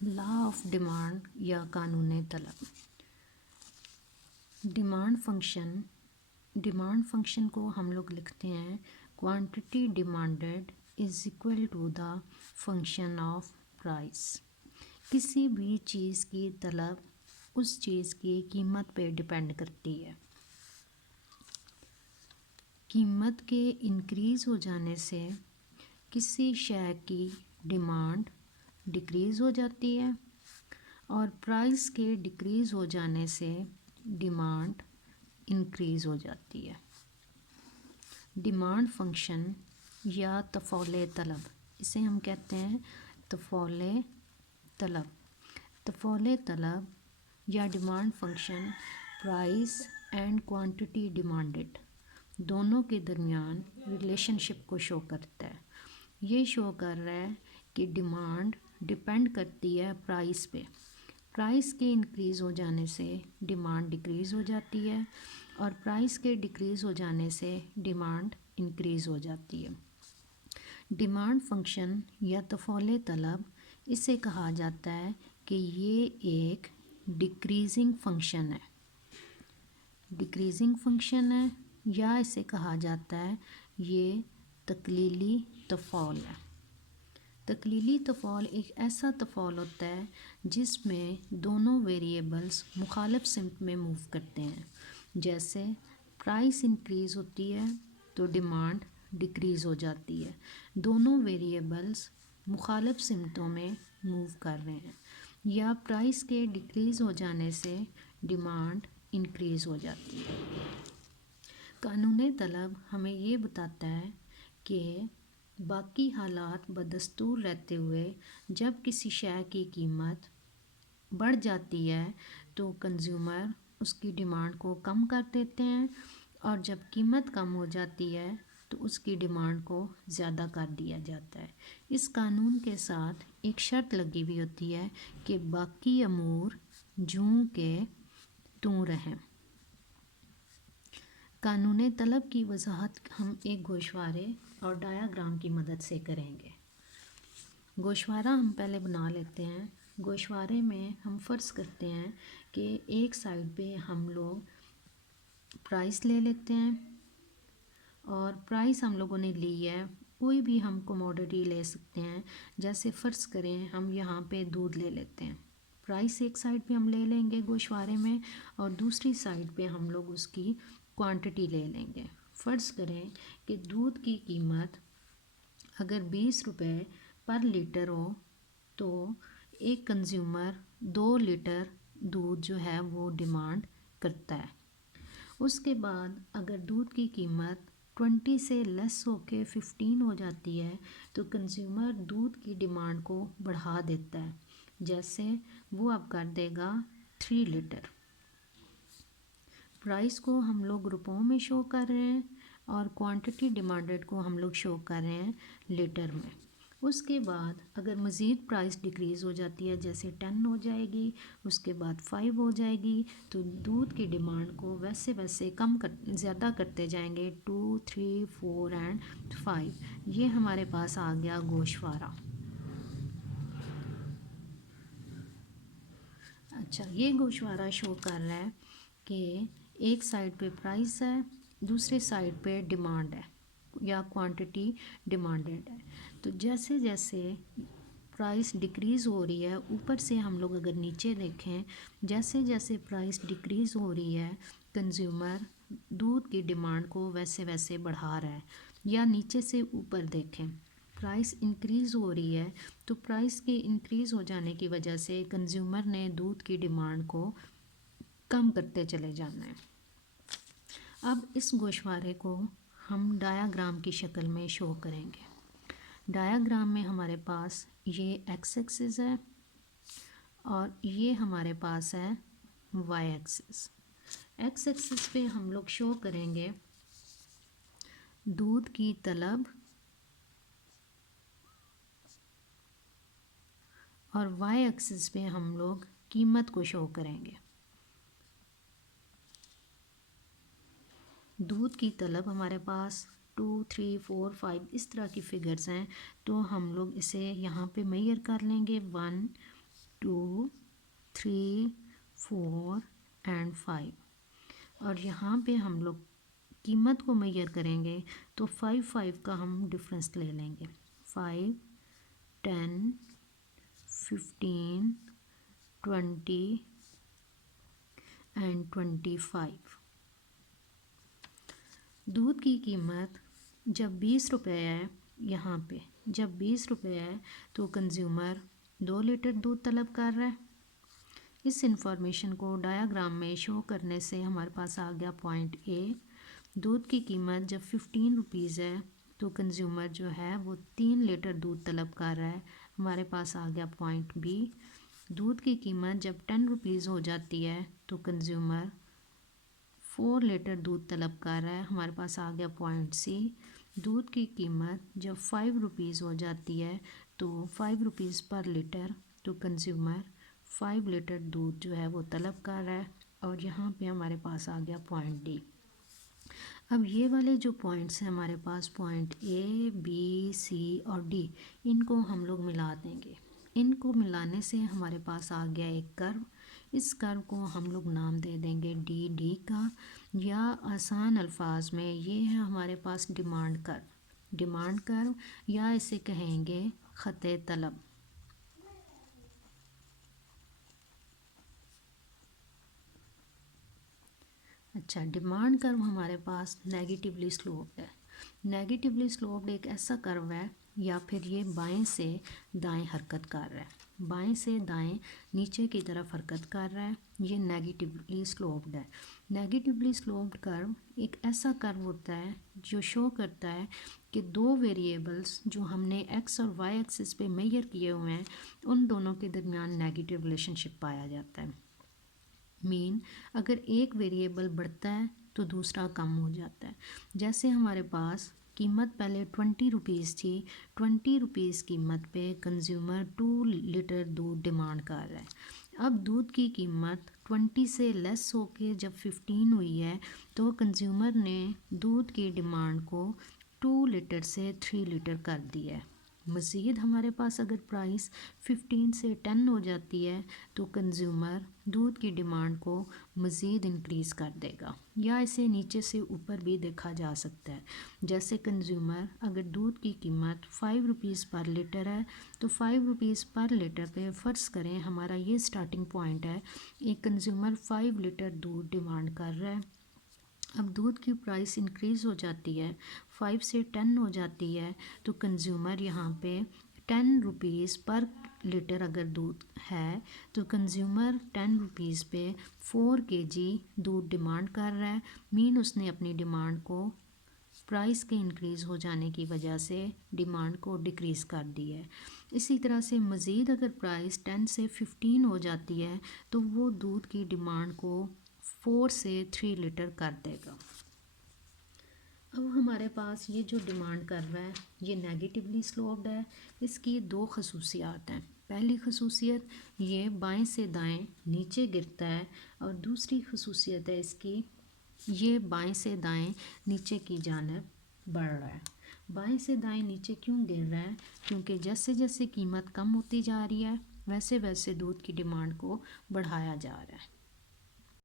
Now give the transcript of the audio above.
Law of demand या कानून तलब। डिमांड फंक्शन को हम लोग लिखते हैं quantity demanded is equal to the function of price. किसी भी चीज़ की तलब उस चीज़ की कीमत पे डिपेंड करती है। कीमत के इंक्रीज़ हो जाने से किसी शय की डिमांड डिक्रीज़ हो जाती है और प्राइस के डिक्रीज़ हो जाने से डिमांड इंक्रीज़ हो जाती है। डिमांड फंक्शन या तफौले तलब, इसे हम कहते हैं तफौले तलब। तफौले तलब या demand function price and quantity demanded दोनों के दरमियान रिलेशनशिप को शो करता है। ये शो कर रहा है कि डिमांड डिपेंड करती है प्राइस पे। प्राइस के इंक्रीज़ हो जाने से डिमांड डिक्रीज़ हो जाती है और प्राइस के डिक्रीज़ हो जाने से डिमांड इंक्रीज़ हो जाती है। डिमांड फंक्शन या तफौले तलब, इसे कहा जाता है कि ये एक डिक्रीजिंग फंक्शन है। डिक्रीजिंग फंक्शन है या इसे कहा जाता है ये तकलीली तफौल है। तकलीली तफौल एक ऐसा तफौल होता है जिसमें दोनों वेरिएबल्स मुखालिफ सिमत में मूव करते हैं। जैसे प्राइस इंक्रीज़ होती है तो डिमांड डिक्रीज़ हो जाती है। दोनों वेरिएबल्स मुखालिफ सिमतों में मूव कर रहे हैं। या प्राइस के डिक्रीज़ हो जाने से डिमांड इंक्रीज़ हो जाती है। कानून तलब हमें ये बताता है कि बाकी हालात बदस्तूर रहते हुए जब किसी शय की कीमत बढ़ जाती है तो कंज्यूमर उसकी डिमांड को कम कर देते हैं और जब कीमत कम हो जाती है तो उसकी डिमांड को ज़्यादा कर दिया जाता है। इस कानून के साथ एक शर्त लगी हुई होती है कि बाकी अमूर जूं के तूं रहें। कानून तलब की वजाहत हम एक गोशवारे और डायाग्राम की मदद से करेंगे। गोशवारा हम पहले बना लेते हैं। गोशवारे में हम फ़र्ज़ करते हैं कि एक साइड पे हम लोग प्राइस ले लेते हैं और प्राइस हम लोगों ने ली है, कोई भी हम कमोडिटी ले सकते हैं। जैसे फ़र्ज़ करें हम यहाँ पे दूध ले लेते हैं। प्राइस एक साइड पे हम ले लेंगे गोशवारे में और दूसरी साइड पे हम लोग उसकी क्वांटिटी ले लेंगे। फ़र्ज़ करें कि दूध की कीमत अगर 20 रुपये पर लीटर हो तो एक कंज्यूमर 2 लीटर दूध जो है वो डिमांड करता है। उसके बाद अगर दूध की कीमत 20 से लेस होके 15 हो जाती है तो कंज्यूमर दूध की डिमांड को बढ़ा देता है। जैसे वो अब कर देगा 3 लीटर। प्राइस को हम लोग रुपयों में शो कर रहे हैं और क्वांटिटी डिमांडेड को हम लोग शो कर रहे हैं लीटर में। उसके बाद अगर मज़ीद प्राइस डिक्रीज़ हो जाती है, जैसे 10 हो जाएगी, उसके बाद 5 हो जाएगी, तो दूध की डिमांड को वैसे वैसे ज़्यादा करते जाएंगे 2, 3, 4 एंड 5। ये हमारे पास आ गया गोशवारा। अच्छा, ये गोशवारा शो कर रहा है कि एक साइड पे प्राइस है, दूसरे साइड पे डिमांड है या क्वांटिटी डिमांडेड है। तो जैसे जैसे प्राइस डिक्रीज़ हो रही है, ऊपर से हम लोग अगर नीचे देखें, जैसे जैसे प्राइस डिक्रीज़ हो रही है कंज्यूमर दूध की डिमांड को वैसे वैसे बढ़ा रहा है। या नीचे से ऊपर देखें, प्राइस इंक्रीज़ हो रही है तो प्राइस के इंक्रीज़ हो जाने की वजह से कंज्यूमर ने दूध की डिमांड को कम करते चले जाना है। अब इस गोशवारे को हम डायाग्राम की शक्ल में शो करेंगे। डायाग्राम में हमारे पास ये एक्स एक्सिस है और ये हमारे पास है वाई एक्सिस। एक्स एक्सिस पे हम लोग शो करेंगे दूध की तलब और वाई एक्सिस पे हम लोग कीमत को शो करेंगे। दूध की तलब हमारे पास 2, 3, 4, 5 इस तरह की फिगर्स हैं, तो हम लोग इसे यहाँ पे मेजर कर लेंगे 1, 2, 3, 4 एंड 5। और यहाँ पे हम लोग कीमत को मेजर करेंगे तो 5 का हम डिफरेंस ले लेंगे। 5, 10, 15, 20 एंड 25। दूध की कीमत जब 20 रुपये है, यहाँ पे जब 20 रुपये है तो कंज्यूमर 2 लीटर दूध तलब कर रहा है। इस इंफॉर्मेशन को डायाग्राम में शो करने से हमारे पास आ गया पॉइंट ए। दूध की कीमत जब 15 रुपीज़ है तो कंज्यूमर जो है वो 3 लीटर दूध तलब कर रहा है, हमारे पास आ गया पॉइंट बी। दूध की कीमत जब 10 रुपीज़ हो जाती है तो कंज्यूमर 4 लीटर दूध तलब कर रहा है, हमारे पास आ गया पॉइंट सी। दूध की कीमत जब 5 रुपीज़ हो जाती है तो 5 रुपीज़ पर लीटर, तो कंज्यूमर 5 लीटर दूध जो है वो तलब कर रहा है, और यहाँ पे हमारे पास आ गया पॉइंट डी। अब ये वाले जो पॉइंट्स हैं हमारे पास, पॉइंट ए, बी, सी और डी, इनको हम लोग मिला देंगे। इनको मिलाने से हमारे पास आ गया एक कर्व। इस कर्व को हम लोग नाम दे देंगे डी डी का, या आसान अल्फाज में ये है हमारे पास डिमांड कर्व। डिमांड कर्व, या इसे कहेंगे ख़त तलब। अच्छा, डिमांड कर्व हमारे पास नेगेटिवली स्लोप्ड है। नेगेटिवली स्लोप्ड एक ऐसा कर्व है, या फिर ये बाएं से दाएं हरकत कर रहा है। बाएं से दाएं नीचे की तरफ हरकत कर रहा है, ये नेगेटिवली स्लोप्ड है। नेगेटिवली स्लोप्ड कर्व एक ऐसा कर्व होता है जो शो करता है कि दो वेरिएबल्स जो हमने एक्स और वाई एक्सिस पे मेजर किए हुए हैं, उन दोनों के दरमियान नेगेटिव रिलेशनशिप पाया जाता है। मीन अगर एक वेरिएबल बढ़ता है तो दूसरा कम हो जाता है। जैसे हमारे पास कीमत पहले 20 रुपीज़ थी, 20 रुपीज़ कीमत पे कंज्यूमर 2 लीटर दूध डिमांड कर रहा है। अब दूध की कीमत 20 से लेस होके जब 15 हुई है तो कंज्यूमर ने दूध की डिमांड को 2 लीटर से 3 लीटर कर दिया है। मज़ीद हमारे पास अगर प्राइस 15 से 10 हो जाती है तो कंज्यूमर दूध की डिमांड को मज़ीद इंक्रीज़ कर देगा, या इसे नीचे से ऊपर भी देखा जा सकता है। जैसे कंज्यूमर अगर दूध की कीमत 5 रुपीज़ पर लीटर है तो 5 रुपीज़ पर लीटर पे फ़र्ज़ करें हमारा ये स्टार्टिंग पॉइंट है, एक कंज्यूमर 5 लीटर दूध डिमांड कर रहा है। अब दूध की प्राइस इंक्रीज़ हो जाती है, 5 से 10 हो जाती है, तो कंज्यूमर यहाँ पे 10 रुपीज़ पर लीटर अगर दूध है तो कंज्यूमर 10 रुपीज़ पे 4 kg दूध डिमांड कर रहा है। मीन उसने अपनी डिमांड को प्राइस के इंक्रीज़ हो जाने की वजह से डिमांड को डिक्रीज़ कर दी है। इसी तरह से मज़ीद अगर प्राइस 10 से 15 हो जाती है तो वो दूध की डिमांड को 4 से 3 लीटर कर देगा। अब हमारे पास ये जो डिमांड कर रहा है ये नेगेटिवली स्लोप्ड है। इसकी दो खसूसियात हैं। पहली खसूसियत ये बाएं से दाएं नीचे गिरता है, और दूसरी खसूसियत है इसकी ये बाएं से दाएं नीचे की जानिब बढ़ रहा है। बाएं से दाएं नीचे क्यों गिर रहा है? क्योंकि जैसे जैसे कीमत कम होती जा रही है वैसे वैसे दूध की डिमांड को बढ़ाया जा रहा है।